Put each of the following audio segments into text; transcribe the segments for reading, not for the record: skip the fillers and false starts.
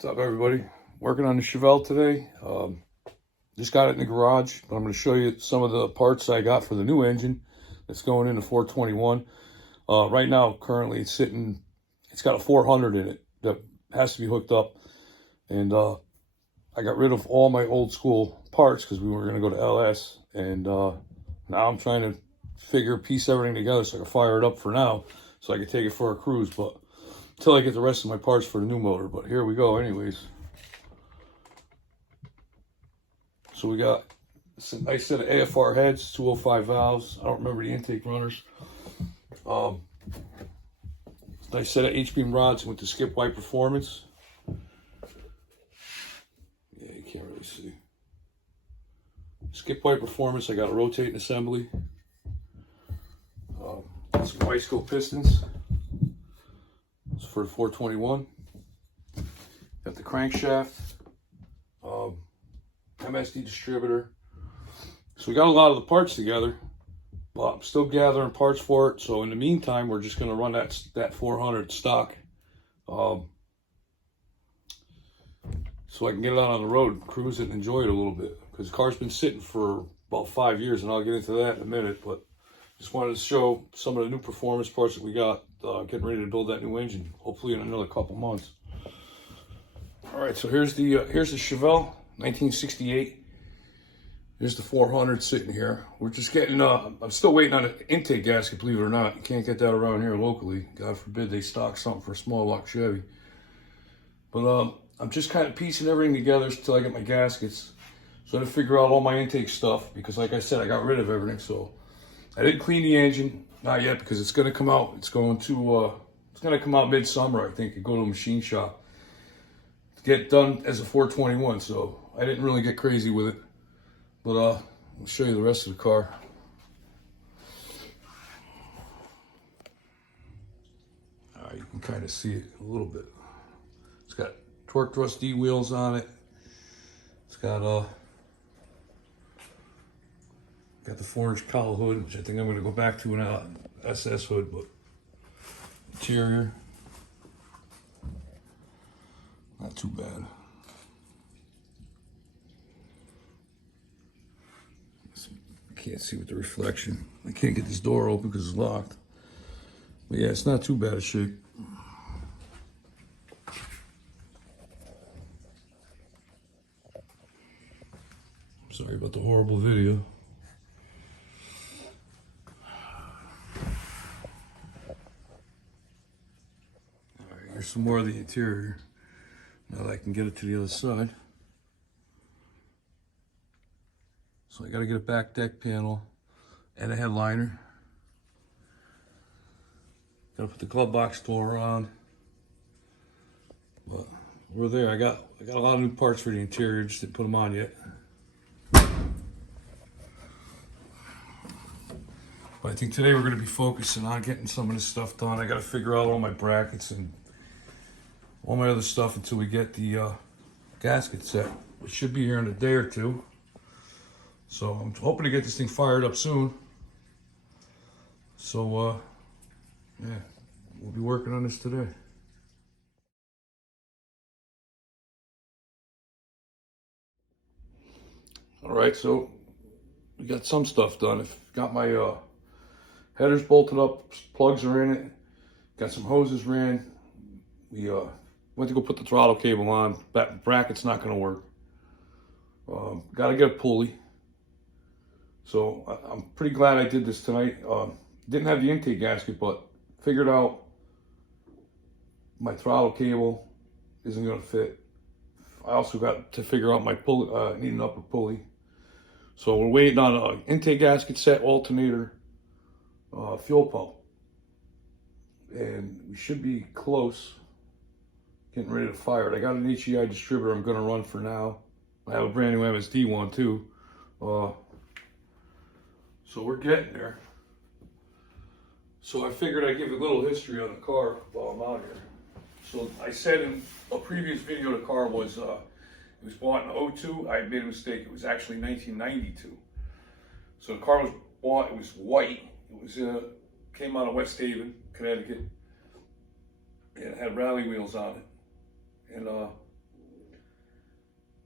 What's up, everybody? Working on the Chevelle today. Just got it in the garage, but I'm going to show you some of the parts I got for the new engine that's going into 421. Right now, currently it's sitting, it's got a 400 in it that has to be hooked up. And I got rid of all my old school parts because we were going to go to LS. And now I'm trying to piece everything together so I can fire it up for now so I can take it for a cruise. But until I get the rest of my parts for the new motor. But here we go anyways. So we got a nice set of AFR heads, 205 valves. I don't remember the intake runners. Nice set of H-beam rods with the skip white performance. Yeah, you can't really see. Skip white performance. I got a rotating assembly. Some white scope pistons. It's for the 421. Got the crankshaft. MSD distributor. So we got a lot of the parts together, but I'm still gathering parts for it. So in the meantime, we're just going to run that 400 stock, so I can get it out on the road, cruise it, and enjoy it a little bit. Because the car's been sitting for about 5 years, and I'll get into that in a minute. But just wanted to show some of the new performance parts that we got, getting ready to build that new engine, hopefully in another couple months. All right, so here's the Chevelle. 1968. There's the 400 sitting here. We're just getting, I'm still waiting on an intake gasket, believe it or not. You can't get that around here locally. God forbid they stock something for a small block Chevy. But I'm just kind of piecing everything together until I get my gaskets. So I had to figure out all my intake stuff because, like I said, I got rid of everything. So I didn't clean the engine, not yet, because it's going to come out. It's going to come out midsummer, I think, and go to a machine shop to get done as a 421. So I didn't really get crazy with it, but I'll show you the rest of the car. You can kind of see it a little bit. It's got torque thrust D wheels on it. It's got the 4-inch cowl hood, which I think I'm going to go back to an SS hood, but interior, not too bad. Can't see with the reflection. I can't get this door open because it's locked. But yeah, it's not too bad a shape. Sorry about the horrible video. Alright, here's some more of the interior. Now that I can get it to the other side. So I got to get a back deck panel and a headliner. Got to put the glove box door on. But we're there. I got a lot of new parts for the interior. Just didn't put them on yet. But I think today we're going to be focusing on getting some of this stuff done. I got to figure out all my brackets and all my other stuff until we get the gasket set, which should be here in a day or two. So I'm hoping to get this thing fired up soon. So yeah, we'll be working on this today. All right, so we got some stuff done. I've got my headers bolted up, plugs are in it, got some hoses ran. We went to go put the throttle cable on. That bracket's not going to work. Got to get a pulley. So I'm pretty glad I did this tonight. Didn't have the intake gasket, but figured out my throttle cable isn't going to fit. I also got to figure out my pulley, need an upper pulley. So we're waiting on an intake gasket set, alternator, fuel pump. And we should be close, getting ready to fire it. I got an HEI distributor I'm going to run for now. I have a brand new MSD one too. So we're getting there. So I figured I'd give a little history on the car while I'm out here. So I said in a previous video the car was, it was bought in 02. I made a mistake. It was actually 1992. So the car was bought, it was white. It was came out of West Haven, Connecticut. And it had rally wheels on it. And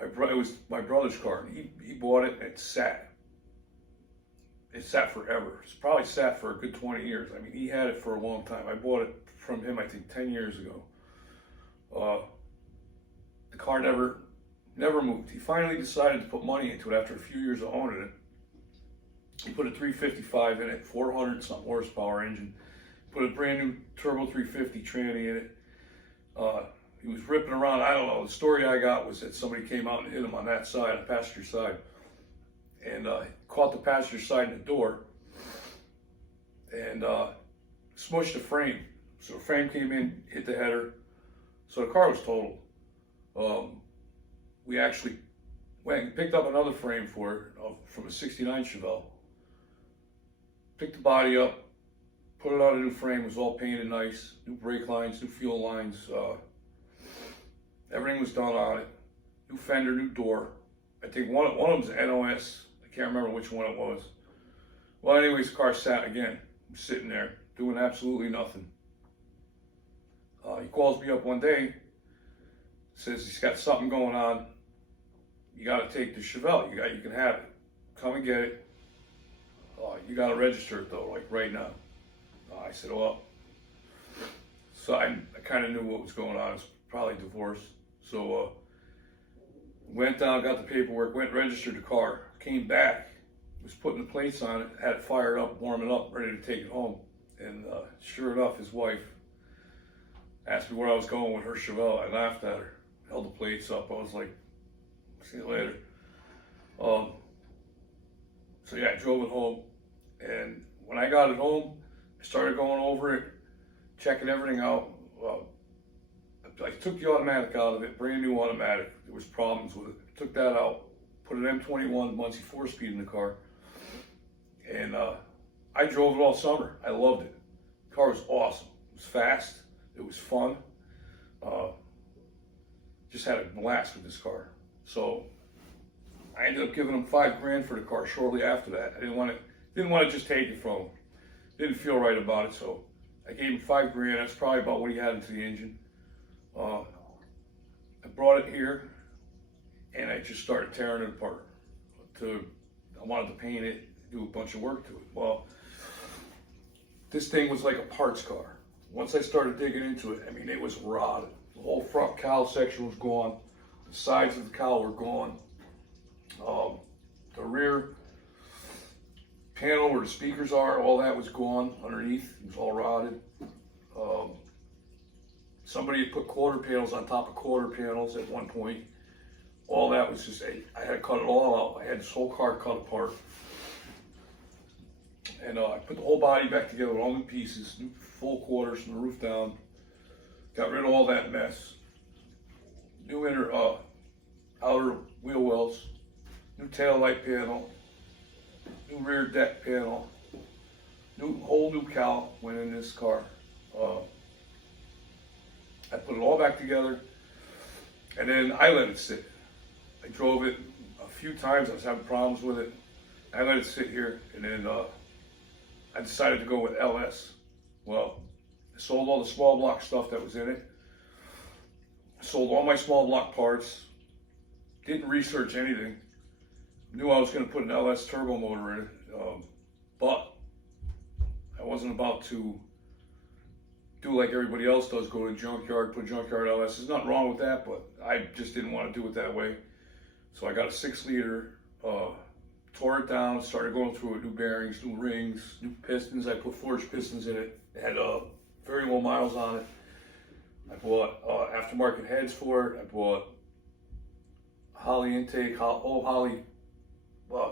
it was my brother's car. And he bought it and it sat. It sat forever. It's probably sat for a good 20 years. I mean, he had it for a long time. I bought it from him, I think, 10 years ago. The car never moved. He finally decided to put money into it after a few years of owning it. He put a 355 in it, 400 something horsepower engine. Put a brand new turbo 350 tranny in it. He was ripping around. I don't know. The story I got was that somebody came out and hit him on that side, the passenger side, and caught the passenger side in the door and smushed the frame. So the frame came in, hit the header. So the car was totaled. We actually went and picked up another frame for it from a '69 Chevelle. Picked the body up, put it on a new frame. It was all painted nice, new brake lines, new fuel lines. Everything was done on it. New fender, new door. I think one of them was NOS. I can't remember which one it was. Well, anyways, the car sat again, sitting there, doing absolutely nothing. He calls me up one day, says he's got something going on. You got to take the Chevelle. You can have it. Come and get it. You got to register it though, like right now. I said, well, so I kind of knew what was going on. It was probably divorce. So went down, got the paperwork, went registered the car, came back, was putting the plates on it, had it fired up, warming up, ready to take it home. And sure enough, his wife asked me where I was going with her Chevelle. I laughed at her, held the plates up. I was like, see you later. So yeah, I drove it home. And when I got it home, I started going over it, checking everything out. I took the automatic out of it, brand new automatic. There was problems with it. Took that out, put an M21 Muncie 4-speed in the car. And I drove it all summer. I loved it. The car was awesome. It was fast. It was fun. Just had a blast with this car. So I ended up giving him $5,000 for the car shortly after that. I didn't want to just take it from him. Didn't feel right about it, so I gave him $5,000. That's probably about what he had into the engine. I brought it here, and I just started tearing it apart. I wanted to paint it, do a bunch of work to it. Well, this thing was like a parts car. Once I started digging into it, I mean, it was rotted. The whole front cowl section was gone. The sides of the cowl were gone. The rear panel where the speakers are, all that was gone underneath. It was all rotted. Somebody had put quarter panels on top of quarter panels at one point. All that was just, I had to cut it all out. I had this whole car cut apart. And I put the whole body back together with all new pieces, new full quarters from the roof down. Got rid of all that mess. New outer wheel wells, new tail light panel, new rear deck panel, whole new cowl went in this car. I put it all back together, and then I let it sit. I drove it a few times. I was having problems with it. I let it sit here, and then I decided to go with LS. Well, I sold all the small block stuff that was in it. I sold all my small block parts. Didn't research anything. Knew I was going to put an LS turbo motor in it, but I wasn't about to do like everybody else does, go to a junkyard, put junkyard LS. There's nothing wrong with that, but I just didn't want to do it that way. So I got a 6-liter, tore it down, started going through it, new bearings, new rings, new pistons. I put forged pistons in it. It had very low miles on it. I bought aftermarket heads for it. I bought Holley intake, whole Holley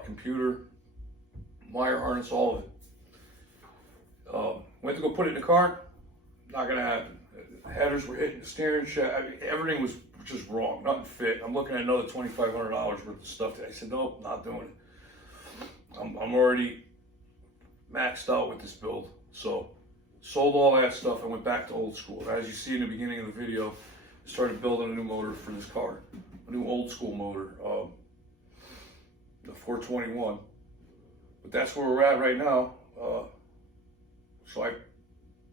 computer, wire harness, all of it. Went to go put it in the car. Not gonna happen. The headers were hitting the steering shaft. I mean, everything was just wrong. Nothing fit. I'm looking at another $2,500 worth of stuff. I said, nope, not doing it. I'm already maxed out with this build. So sold all that stuff and went back to old school. As you see in the beginning of the video, I started building a new motor for this car. A new old school motor, the 421. But that's where we're at right now. So I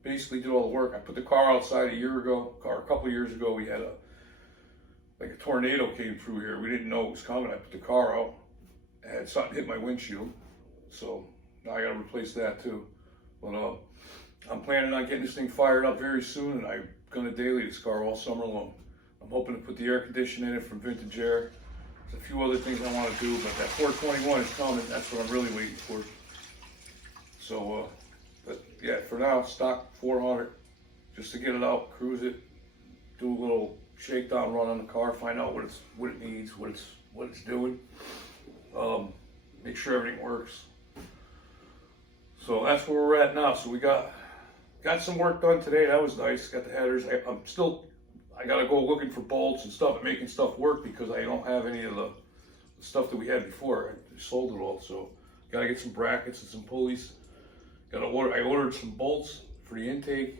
basically did all the work. I put the car outside a couple of years ago. We had like a tornado came through here. We didn't know it was coming. I put the car out. I had something hit my windshield. So now I got to replace that too. But I'm planning on getting this thing fired up very soon, and I'm going to daily this car all summer long. I'm hoping to put the air conditioning in it from Vintage Air. There's a few other things I want to do, but that 421 is coming. That's what I'm really waiting for. So, but yeah, for now, stock 400, just to get it out, cruise it, do a little shakedown run on the car, find out what it needs, what it's doing, make sure everything works. So that's where we're at now. So we got some work done today. That was nice. Got the headers. I gotta go looking for bolts and stuff and making stuff work because I don't have any of the stuff that we had before. I sold it all. So gotta get some brackets and some pulleys. I ordered some bolts for the intake.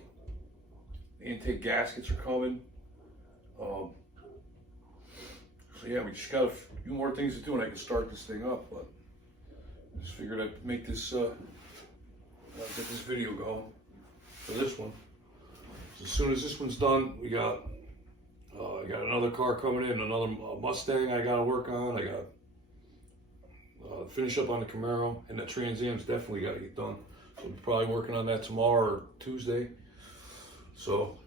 The intake gaskets are coming. So yeah, we just got a few more things to do and I can start this thing up. But I just figured I'd make this, get this video going for this one. So as soon as this one's done, I got another car coming in, another Mustang I got to work on. I got finish up on the Camaro, and the Trans Am's definitely got to get done. So I'm probably working on that tomorrow or Tuesday. So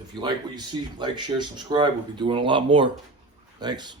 if you like what you see, like, share, subscribe. We'll be doing a lot more. Thanks.